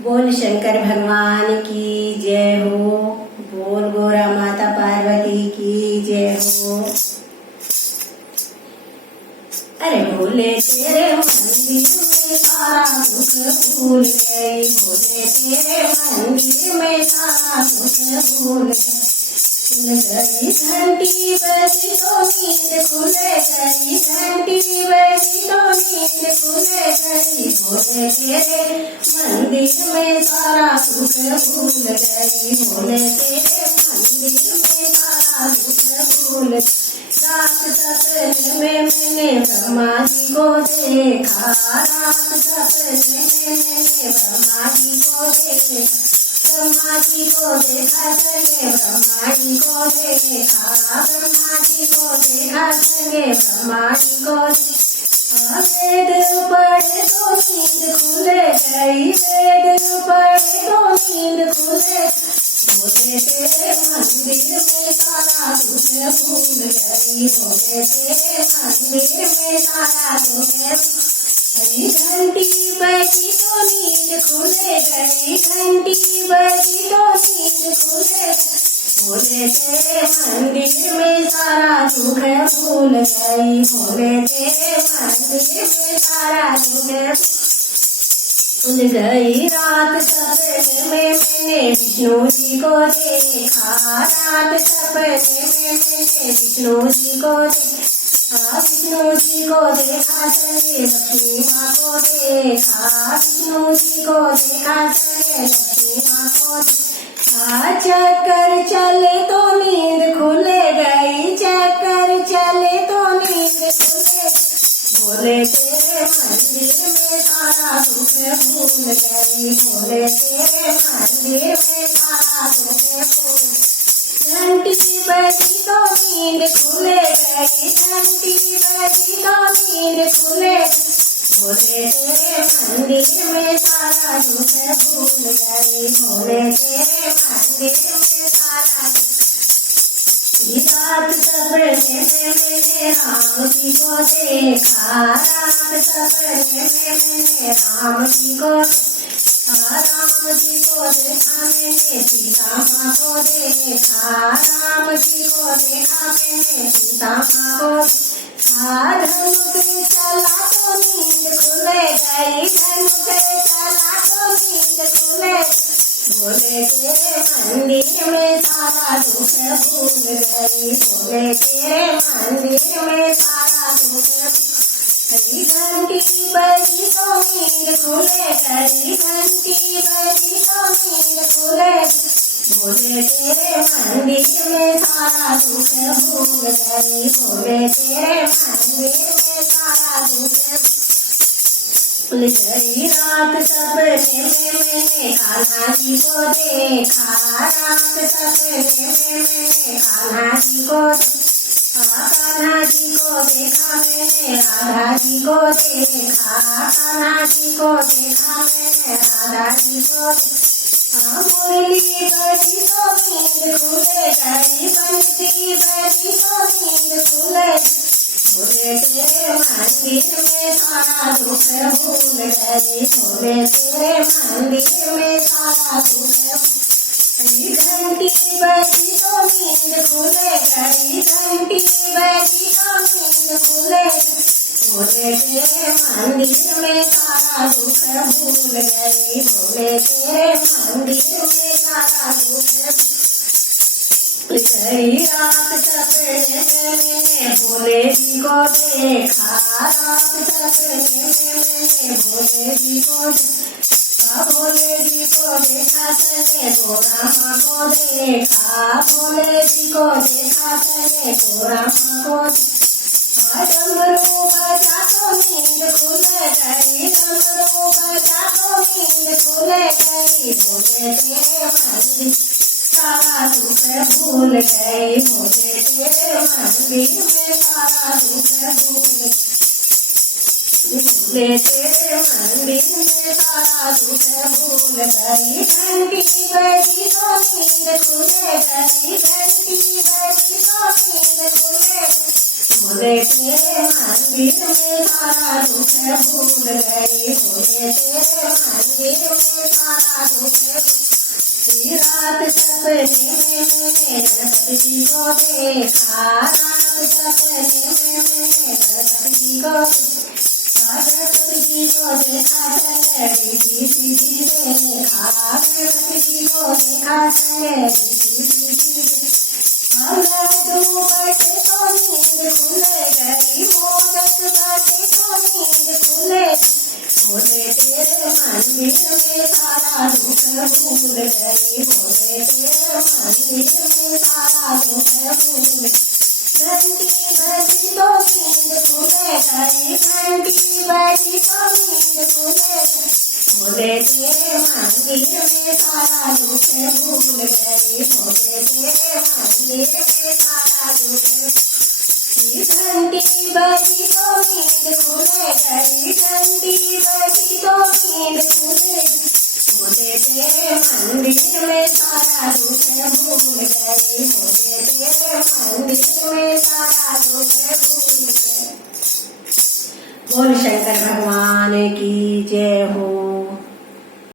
बोल शंकर भगवान की जय हो। बोल गोरा माता पार्वती की जय हो। अरे भोले तेरे मंदिर में सारा दुख भूल गई, भोले तेरे मंदिर में सारा दुख भूल गई। गई घंटी बजी तो नींद खुल गई, घंटी बजी तो नींद खुल गई। भोले तेरे मंदिर में सारा दुख भूल गई, भोले तेरे मंदिर में सारा दुख भूल गई। रात सपने में मैंने ब्रह्मा जी को देखा, रात सपने में मैंने ब्रह्मा जी को देखा, ब्रह्मा जी को देखा संगे ब्रह्मा जी को देखा, ब्रह्मा जी को देखा संगे ब्रह्मा जी को देखा। वेद पढ़े तो नींद खुल गई, वेद पढ़े तो नींद खुल गई। भोले तेरे मंदिर में सारा दुख भूल गई, भोले तेरे मंदिर में सारा दुख। घंटी बजी तो नींद खुल गई, घंटी बजी तो नींद खुल गई। भोले तेरे मंदिर में सारा दुख भूल गई, भोले तेरे मंदिर में सारा दुख भूल गई। रात सपने में मैंने विष्णु जी को देखा, रात सपने में मैंने विष्णु जी को देखा, विष्णु जी को देखा संगे लक्ष्मी माँ को देखा, विष्णु जी को देखा संगे लक्ष्मी माँ को देखा। चक्कर चले तो नींद खुल गई, चक्कर चले तो नींद खुल गई। भोले तेरे मंदिर में सारा दुख भूल गई, भोले तेरे मंदिर में सारा दुख भूल। घंटी बजी तो नींद खुल गई, घंटी बजी तो नींद खुल गई। भोले तेरे मंदिर में सारा दुख भूल गई, भोले तेरे मंदिर में सारा दुख। रात सपने में मैंने राम जी को देखा, रात सपने में मैंने राम जी को देखा, राम जी को देखा मैंने सीता माँ को देखा, राम जी को देखा मैंने सीता माँ को देखा। धनुष चला तो नींद खुल गई, धनुष चला तो नींद खुल गई। भोले तेरे मंदिर में सारा दुख भूल गई, भोले तेरे मंदिर में सारा दुख। घंटी बजी तो नींद खुल गई, घंटी बजी तो नींद खुल गई। भोले तेरे मंदिर में सारा दुख भूल गई, भोले तेरे मंदिर में सारा दुख भूल गई। रात सपने में मैंने कान्हा जी को देखा, रात सपने में मैंने कान्हा जी को देखा, कान्हा जी को देखा मैंने राधा जी को देखा, कान्हा जी को देखा मैंने राधा जी को देखा। मुरली बजी तो नींद खुल गई, बंसी बजी तो नींद खुल गई। भोले तेरे मंदिर में सारा दुख भूल गई, भोले तेरे मंदिर में सारा दुख। घंटी बजी तो नींद खुल गई, घंटी बजी तो नींद खुल गई। भोले तेरे मंदिर में सारा दुख भूल गई, भोले तेरे मंदिर में सारा दुख गई। रात सपने में मैंने भोले जी को देखा, रात सपने में मैंने भोले जी को देखा, भोले जी को देखा संगे गोरा माँ को देखा, भोले जी को देखा संगे गोरा माँ को देखा। डमरू बजा तो नींद खुल गई, डमरू बजा तो नींद खुल गई। भोले तेरे मंदिर सारा दुख भूल गई, भोले तेरे मंदिर में सारा दुख भूल गई, भोले तेरे मंदिर में सारा दुख भूल गई। घंटी बजी तो नींद खुल गई, घंटी बजी तो नींद खुल गई। भोले तेरे मंदिर में सारा दुख भूल गई, भोले तेरे मंदिर में सारा दुख। रात सपने में मैंने गणपति जी को देखा, रात सपने में मैंने गणपति जी को गणपति जी को देखा, चंगेरी सीधी देखा, गणपति जी को देखा, चंगेरी सीधी। बटे तो नींद खुल गई, मोदक बटे तो नींद खुल गई, भोले तेरे मंदिर में सारा दुख भूल गई, भोले तेरे मंदिर में सारा दुख भूल गई। घंटी बजी तो नींद खुल गई, घंटी बजी तो नींद खुल गई, भोले तेरे मंदिर में सारा दुख भूल गई, भोले तेरे मंदिर में सारा दुख। घंटी बजी तो नींद खुल गई, घंटी बजी तो नींद खुल गई, भोले तेरे मंदिर में सारा दुख भूल गई, भोले तेरे मंदिर में सारा दुख भूल गई। बोल शंकर भगवान की जय हो।